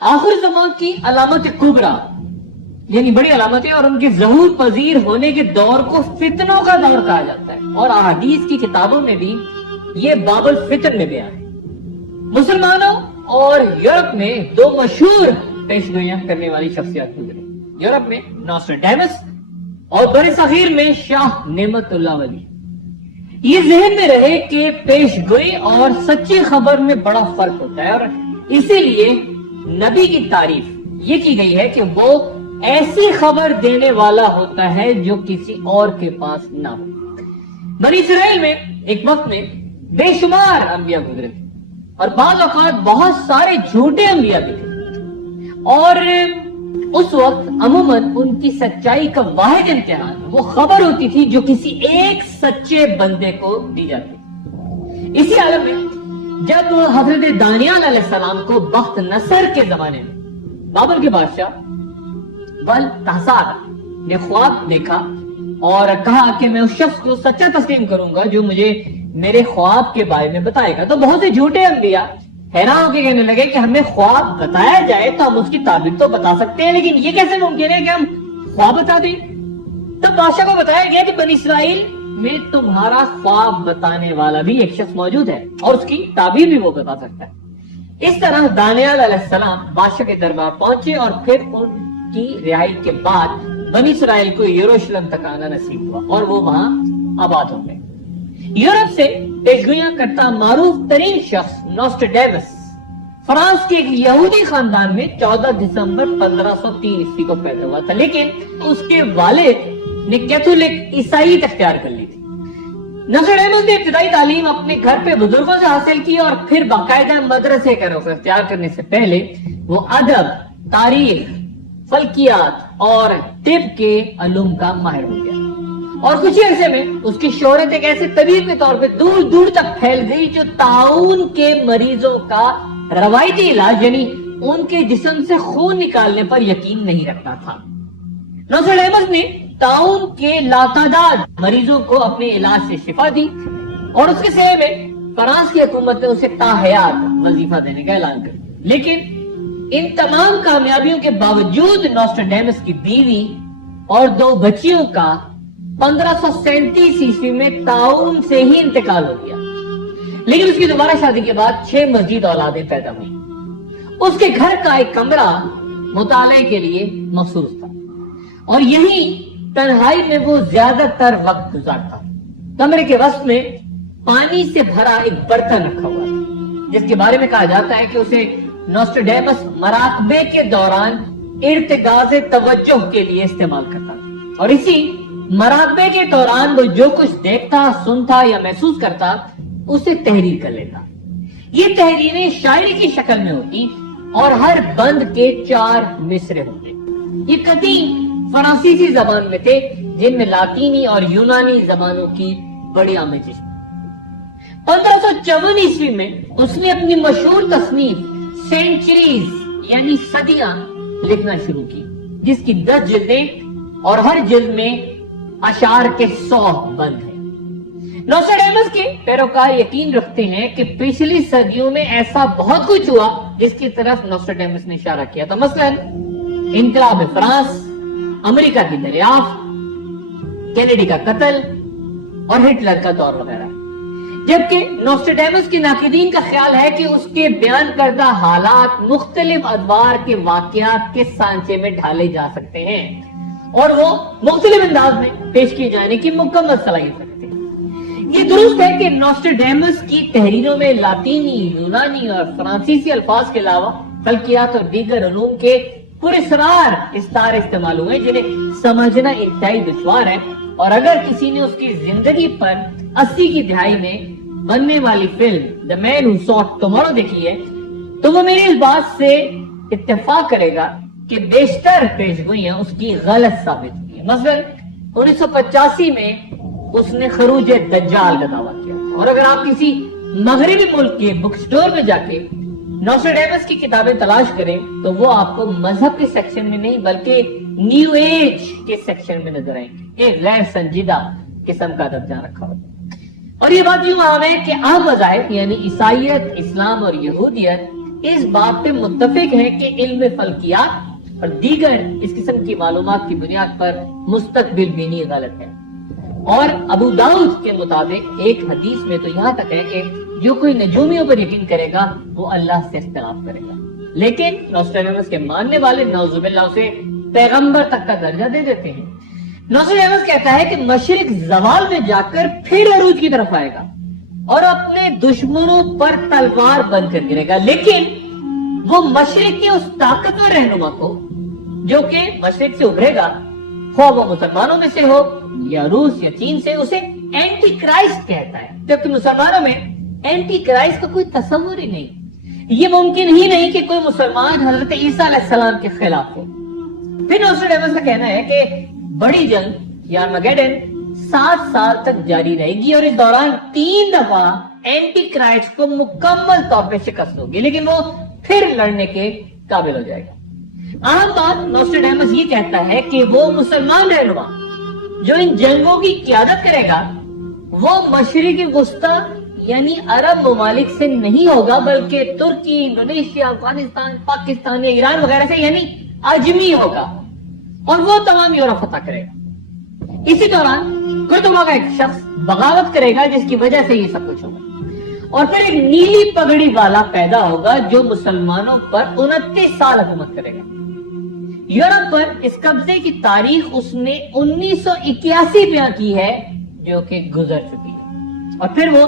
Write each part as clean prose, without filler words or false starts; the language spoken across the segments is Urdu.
آخر زمان کی علامت کبرا یعنی بڑی علامتیں اور ان کے ظہور پذیر ہونے کے دور کو فتنوں کا دور کہا جاتا ہے، اور احادیث کی کتابوں میں بھی یہ باب الفتن میں بیان ہے۔ مسلمانوں اور یورپ میں دو مشہور پیشگوئیاں کرنے والی شخصیات گزری، یورپ میں نوسٹراڈیمس اور بر صغیر میں شاہ نعمت اللہ ولی۔ یہ ذہن میں رہے کہ پیشگوئی اور سچی خبر میں بڑا فرق ہوتا ہے، اور اسی لیے نبی کی تعریف یہ کی گئی ہے کہ وہ ایسی خبر دینے والا ہوتا ہے جو کسی اور کے پاس نہ ہو۔ بنی اسرائیل میں ایک وقت میں بے شمار انبیاء گزرے تھے، اور بعض اوقات بہت سارے جھوٹے انبیاء بھی تھے، اور اس وقت عموماً ان کی سچائی کا واحد امتحان وہ خبر ہوتی تھی جو کسی ایک سچے بندے کو دی جاتی۔ اسی عالم میں جب حضرت دانیال علیہ السلام کو بخت نصر کے زمانے میں بابل کے بادشاہ بلتحسار نے خواب دیکھا اور کہا کہ میں اس شخص کو سچا تسلیم کروں گا جو مجھے میرے خواب کے بارے میں بتائے گا، تو بہت سے جھوٹے انبیاء حیران ہو کے کہنے لگے کہ ہمیں خواب بتایا جائے تو ہم اس کی تعبیر تو بتا سکتے ہیں، لیکن یہ کیسے ممکن ہے کہ ہم خواب بتا دیں؟ تب بادشاہ کو بتایا گیا کہ بنی اسرائیل میں تمہارا خواب بتانے والا بھی ایک شخص موجود ہے اور اس کی تعبیر بھی وہ بتا سکتا ہے۔ اس طرح دانیال علیہ السلام بادشاہ کے دربار پہنچے، اور پھر ان کی رہائی کے بعد بنی اسرائیل کو یروشلم تک آنا نصیب ہوا اور وہ وہاں آباد ہو گئے۔ یورپ سے پیشگوئیاں کرتا معروف ترین شخص نوسٹراڈیمس فرانس کے ایک یہودی خاندان میں 14 دسمبر 1503 عیسوی کو پیدا ہوا تھا، لیکن اس کے والد نے کیتھولک عیسائیت اختیار کر لی تھی۔ نوسٹراڈیمس نے ابتدائی تعلیم اپنے گھر پہ بزرگوں سے حاصل کی، اور پھر باقاعدہ مدرسے کا رخ اختیار کرنے سے پہلے وہ ادب، تاریخ، فلکیات اور طب کے علوم کا ماہر ہو گیا، اور کچھ عرصے میں اس کی شہرت ایک ایسے طبیب کے طور پہ دور دور تک پھیل گئی جو طاعون کے مریضوں کا روایتی علاج یعنی ان کے جسم سے خون نکالنے پر یقین نہیں رکھتا تھا۔ نوسٹراڈیمس نے طاعون کے لاتعداد مریضوں کو اپنے علاج سے شفا دی، اور اس کے صحے میں فرانس کی حکومت نے اسے تاحیات وظیفہ دینے کا اعلان کر دیا۔ لیکن ان تمام کامیابیوں کے باوجود نوسٹراڈیمس کی بیوی اور 2 بچیوں کا 1537 عیسوی میں طاعون سے ہی انتقال ہو گیا، لیکن اس کی دوبارہ شادی کے بعد 6 مزید اولادیں پیدا ہوئیں۔ اس کے گھر کا ایک کمرہ مطالعے کے لیے مخصوص تھا، اور یہی تنہائی میں وہ زیادہ تر وقت گزارتا۔ کمرے کے وسط میں پانی سے بھرا ایک برتن رکھا ہوا تھا، جس کے بارے میں کہا جاتا ہے کہ اسے نوسٹراڈیمس مراقبے کے دوران ارتکاز توجہ کے لیے استعمال کرتا تھا، اور اسی مراقبے کے دوران وہ جو کچھ دیکھتا، سنتا یا محسوس کرتا اسے تحریر کر لیتا۔ یہ تحریریں شاعری کی شکل میں ہوتی، اور ہر بند کے 4 مصرے ہوتے۔ یہ قدیم فرانسیسی زبان میں تھے، جن میں لاطینی اور یونانی زبانوں کی بڑی آمیزش تھی۔ 1554 عیسوی میں اس نے اپنی مشہور تصنیف سینچریز یعنی صدیاں لکھنا شروع کی، جس کی 10 جلدیں اور ہر جلد میں اشعار کے 100 بند ہیں۔ نوسٹراڈیمس کے پیروکار یقین رکھتے ہیں کہ پچھلی صدیوں میں ایسا بہت کچھ ہوا جس کی طرف نوسٹراڈیمس نے اشارہ کیا تھا، مثلا انقلاب فرانس، امریکہ کی دریافت، کینیڈی کا قتل اور ہٹلر کا دور وغیرہ، جبکہ نوسٹراڈیمس کے ناقدین کا خیال ہے کہ اس کے بیان کردہ حالات مختلف ادوار کے واقعات کے سانچے میں ڈھالے جا سکتے ہیں، اور وہ مختلف انداز میں پیش کیے جانے کی مکمل صلاحیت رکھتے ہیں۔ یہ درست ہے کہ نوسٹراڈیمس کی تحریروں میں لاطینی، یونانی اور فرانسیسی الفاظ کے علاوہ فلکیات اور دیگر علوم کے پراسرار استعارے استعمال ہوئے جنہیں سمجھنا انتہائی دشوار ہے، اور اگر کسی نے اس کی زندگی پر 80 کی دہائی میں بننے والی film The Man Who Sought Tomorrow دیکھی ہے تو وہ میری اس بات سے اتفاق کرے گا کہ بیشتر پیشگوئیاں اس کی غلط ثابت ہوئی ہیں۔ مثلا 1985 میں اس نے خروج دجال کا دعویٰ کیا، اور اگر آپ کسی مغربی ملک کے بک سٹور میں جا کے نوسٹراڈیمس کی کتابیں تلاش کریں تو وہ آپ کو مذہب کے سیکشن میں نہیں بلکہ نیو ایج کے سیکشن میں نظر آئیں گے، ایک غیر سنجیدہ قسم کا درجہ رکھا ہوتا۔ اور یہ بات یوں عام ہے کہ عام مذاہب یعنی عیسائیت، اسلام اور یہودیت اس بات پہ متفق ہیں کہ علم فلکیات اور دیگر اس قسم کی معلومات کی بنیاد پر مستقبل بینی غلط ہے. اور ابو داؤد کے مطابق ایک حدیث میں تو یہاں تک ہے کہ جو کوئی نجومیوں پر یقین کرے گا وہ اللہ سے اختلاف کرے گا. لیکن نوسٹریڈمس کے ماننے والے نعوذ باللہ اسے پیغمبر تک کا درجہ دے دیتے ہیں. نوسٹریڈمس کہتا ہے کہ مشرق زوال میں جا کر پھر عروج کی طرف آئے گا اور اپنے دشمنوں پر تلوار بن کر گرے گا. لیکن وہ مشرق کے اس طاقتور رہنما کو جو کہ مشرق سے ابھرے گا، خواہ وہ مسلمانوں میں سے ہو یا روس یا چین سے، اسے اینٹی کرائسٹ کہتا ہے. جبکہ مسلمانوں میں اینٹی کرائسٹ کا کوئی تصور ہی نہیں. یہ ممکن ہی نہیں کہ کوئی مسلمان حضرت عیسیٰ علیہ السلام کے خلاف ہو. پھر نوسٹریڈمس کا کہنا ہے کہ بڑی جنگ یا آرمیگیڈن 7 سال تک جاری رہے گی اور اس دوران 3 دفعہ اینٹی کرائسٹ کو مکمل طور پہ شکست ہوگی، لیکن وہ پھر لڑنے کے قابل ہو جائے گا. عام بات نوسٹریڈمس یہ کہتا ہے کہ وہ مسلمان رہنما جو ان جنگوں کی قیادت کرے گا وہ مشرق وسطی یعنی عرب ممالک سے نہیں ہوگا، بلکہ ترکی، انڈونیشیا، افغانستان، پاکستان یا ایران وغیرہ سے یعنی اجمی ہوگا، اور وہ تمام یورپ فتح کرے گا. اسی دوران قرطبہ کا ایک شخص بغاوت کرے گا جس کی وجہ سے یہ سب کچھ ہوگا، اور پھر ایک نیلی پگڑی والا پیدا ہوگا جو مسلمانوں پر 29 سال حکومت کرے گا. یورپ پر اس قبضے کی تاریخ اس نے 1981 بیان کی ہے جو کہ گزر چکی ہے. اور پھر وہ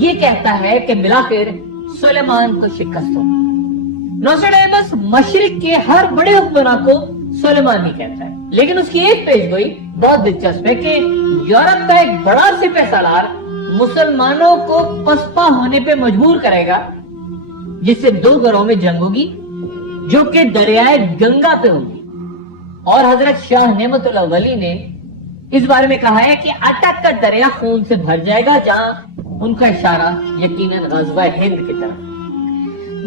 یہ کہتا ہے کہ بلاخر سلیمان کو شکست ہو. نوسٹریڈمس مشرق کے ہر بڑے حکمراں کو سلیمان ہی کہتا ہے، لیکن اس کی ایک پیش گوئی بہت دلچسپ ہے کہ یورپ کا ایک بڑا سپہ سالار مسلمانوں کو پسپا ہونے پہ مجبور کرے گا، جس سے 2 گروہوں میں جنگ ہوگی جو کہ دریائے گنگا پہ ہوگی. اور حضرت شاہ نعمت اللہ ولی نے اس بارے میں کہا ہے کہ اٹک کا دریا خون سے بھر جائے گا، جہاں ان کا اشارہ یقیناً غزوہ ہند کی طرف.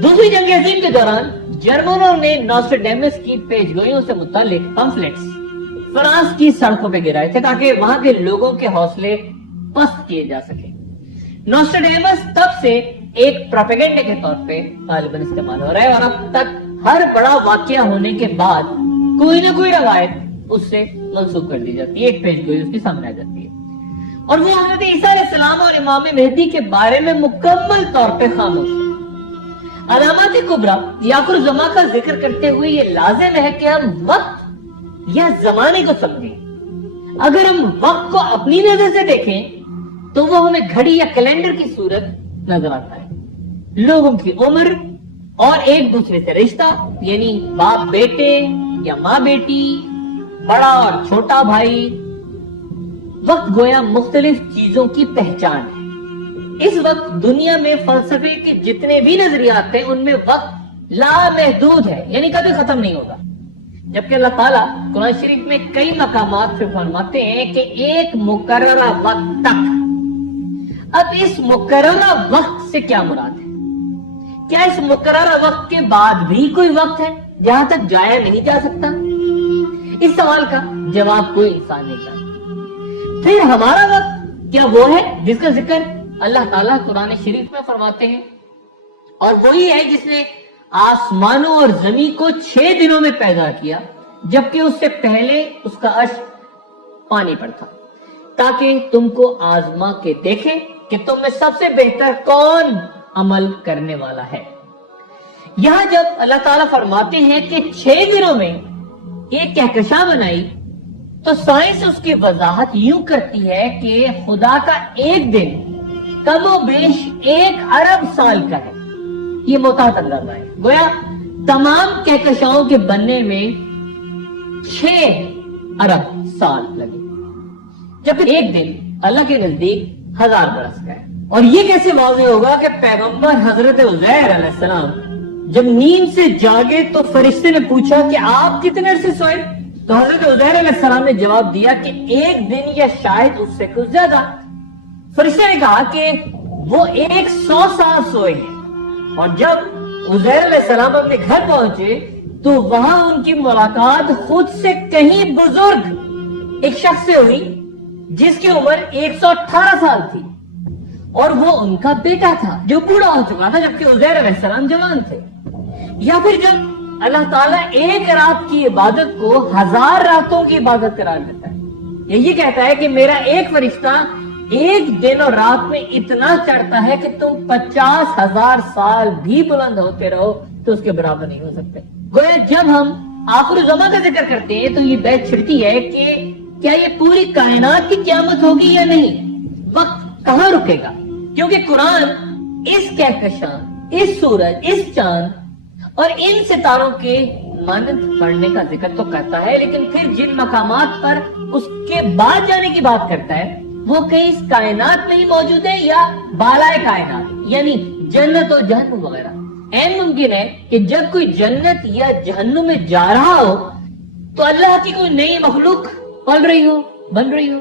دوسری جنگ عظیم کے دوران جرمنوں نے نوسٹریڈمس کی پیش گوئیوں سے متعلق پمفلٹس فرانس کی سڑکوں پہ گرائے تھے تاکہ وہاں کے لوگوں کے حوصلے پست کیے جا سکے. نوسٹریڈمس تب سے ایک پروپیگنڈے کے طور پہ غالباً استعمال ہو رہا ہے، اور اب تک ہر بڑا واقعہ ہونے کے بعد کوئی نہ کوئی روایت اس سے منسوخ کر دی جاتی ہے، ایک پیش گوئی اس کی سامنے آ جاتی ہے، اور وہ حضرت عیسیٰ علیہ السلام اور امام مہدی کے بارے میں مکمل طور پہ خاموش ہے. علامات کبریٰ یا آخر الزماں کا ذکر کرتے ہوئے یہ لازم ہے کہ ہم وقت یا زمانے کو سمجھیں. اگر ہم وقت کو اپنی نظر سے دیکھیں تو وہ ہمیں گھڑی یا کیلنڈر کی صورت نظر آتا ہے. لوگوں کی عمر اور ایک دوسرے سے رشتہ یعنی باپ بیٹے یا ماں بیٹی، بڑا اور چھوٹا بھائی. وقت گویا مختلف چیزوں کی پہچان ہے. اس وقت دنیا میں فلسفے کے جتنے بھی نظریات ہیں ان میں وقت لامحدود ہے، یعنی کبھی ختم نہیں ہوگا. جبکہ اللہ تعالیٰ قرآن شریف میں کئی مقامات پہ فرماتے ہیں کہ ایک مقررہ وقت تک. اب اس مقررہ وقت سے کیا مراد ہے؟ کیا اس مقررہ وقت کے بعد بھی کوئی وقت ہے جہاں تک جایا نہیں جا سکتا؟ اس سوال کا جواب کوئی انسان نہیں جانتا. پھر ہمارا وقت کیا وہ ہے جس کا ذکر اللہ تعالیٰ قرآن شریف میں فرماتے ہیں؟ اور وہی ہے جس نے آسمانوں اور زمین کو 6 دنوں میں پیدا کیا، جبکہ اس سے پہلے اس کا عرش پانی پر تھا، تاکہ تم کو آزما کے دیکھے کہ تم میں سب سے بہتر کون عمل کرنے والا ہے. یہاں جب اللہ تعالیٰ فرماتے ہیں کہ 6 دنوں میں ایک کہکشاں بنائی تو سائنس اس کی وضاحت یوں کرتی ہے کہ خدا کا ایک دن کم و بیش 1 ارب سال کا ہے. یہ محتاط اندازہ ہے. گویا تمام کہکشاؤں کے بننے میں 6 ارب سال لگے، جبکہ ایک دن اللہ کے نزدیک 1000 برس کا ہے. اور یہ کیسے واضح ہوگا کہ پیغمبر حضرت عزیر علیہ السلام جب نیند سے جاگے تو فرشتے نے پوچھا کہ آپ کتنے عرصے سوئے؟ تو حضرت عزیر علیہ السلام نے جواب دیا کہ 1 دن یا شاید اس سے کچھ زیادہ. فرشتے نے کہا کہ وہ 100 سال سوئے ہیں. اور جب عزیر علیہ السلام اپنے گھر پہنچے تو وہاں ان کی ملاقات خود سے کہیں بزرگ ایک شخص سے ہوئی جس کی عمر 118 سال تھی، اور وہ ان کا بیٹا تھا جو بوڑھا ہو چکا تھا، جبکہ عزیر علیہ السلام جوان تھے. یا پھر جب اللہ تعالیٰ ایک رات کی عبادت کو 1000 راتوں کی عبادت قرار دیتا ہے، یہ کہتا ہے کہ میرا ایک فرشتہ ایک دن اور رات میں اتنا چڑھتا ہے کہ تم 50,000 سال بھی بلند ہوتے رہو تو اس کے برابر نہیں ہو سکتے۔ گویا جب ہم آخر الزمان کا ذکر کرتے ہیں تو یہ بحث چھڑتی ہے کہ کیا یہ پوری کائنات کی قیامت ہوگی یا نہیں، وقت کہاں رکے گا؟ کیونکہ قرآن اس کہکشاں، اس سورج، اس چاند اور ان ستاروں کے مانند پڑھنے کا ذکر تو کرتا ہے، لیکن پھر جن مقامات پر اس کے بعد جانے کی بات کرتا ہے وہ کہیں اس کائنات میں ہی موجود ہے یا بالائے کائنات، یعنی جنت اور جہنم وغیرہ۔ این ممکن ہے کہ جب کوئی جنت یا جہنم میں جا رہا ہو تو اللہ کی کوئی نئی مخلوق پل رہی ہو، بن رہی ہو۔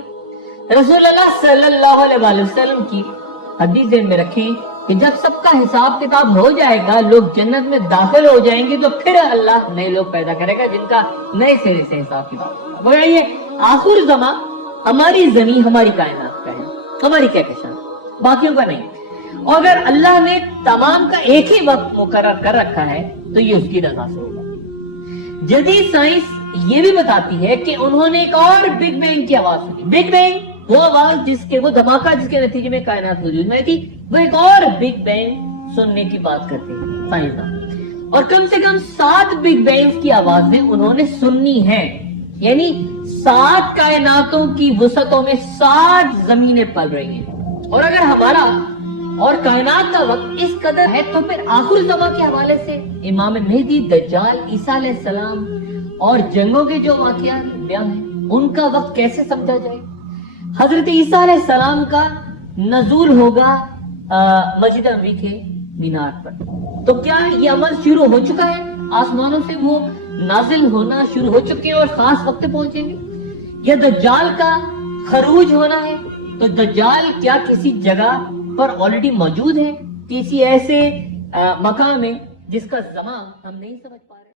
رسول اللہ صلی اللہ علیہ وآلہ وسلم کی حدیث ذہن میں رکھیں کہ جب سب کا حساب کتاب ہو جائے گا، لوگ جنت میں داخل ہو جائیں گے، تو پھر اللہ نئے لوگ پیدا کرے گا جن کا نئے سرے سے حساب کتاب ہوگا۔ گویا یہ آخر زمان ہماری زمین، ہماری کائنات کا ہے، ہماری کہکشاں، باقیوں کا نہیں۔ اور اگر اللہ نے تمام کا ایک ہی وقت مقرر کر رکھا ہے تو یہ اس کی رضا سے ہوگا۔ جدید سائنس یہ بھی بتاتی ہے کہ انہوں نے ایک اور بگ بینگ کی آواز سنی۔ بگ بینگ وہ آواز وہ دھماکہ جس کے نتیجے میں کائنات وجود میں تھی، وہ ایک اور بگ بینگ سننے کی بات کرتے ہیں سائنسدان، اور کم سے کم 7 بگ بینگ کی آوازیں انہوں نے سننی ہیں، یعنی 7 کائناتوں کی وسعتوں میں 7 زمینیں پل رہی ہیں۔ اور اگر ہمارا اور کائنات کا وقت اس قدر ہے تو پھر آخر زمان کے حوالے سے امام مہدی، دجال، عیسیٰ علیہ السلام اور جنگوں کے جو واقعات بیان ہیں ان کا وقت کیسے سمجھا جائے؟ حضرت عیسیٰ علیہ السلام کا نزول ہوگا مسجد نبوی کے مینار پر، تو کیا یہ عمل شروع ہو چکا ہے؟ آسمانوں سے وہ نازل ہونا شروع ہو چکے ہیں اور خاص وقت پہنچیں گے؟ یا دجال کا خروج ہونا ہے؟ تو دجال کیا کسی جگہ پر آلریڈی موجود ہے، کسی ایسے مقام میں جس کا زمان ہم نہیں سمجھ پا رہے؟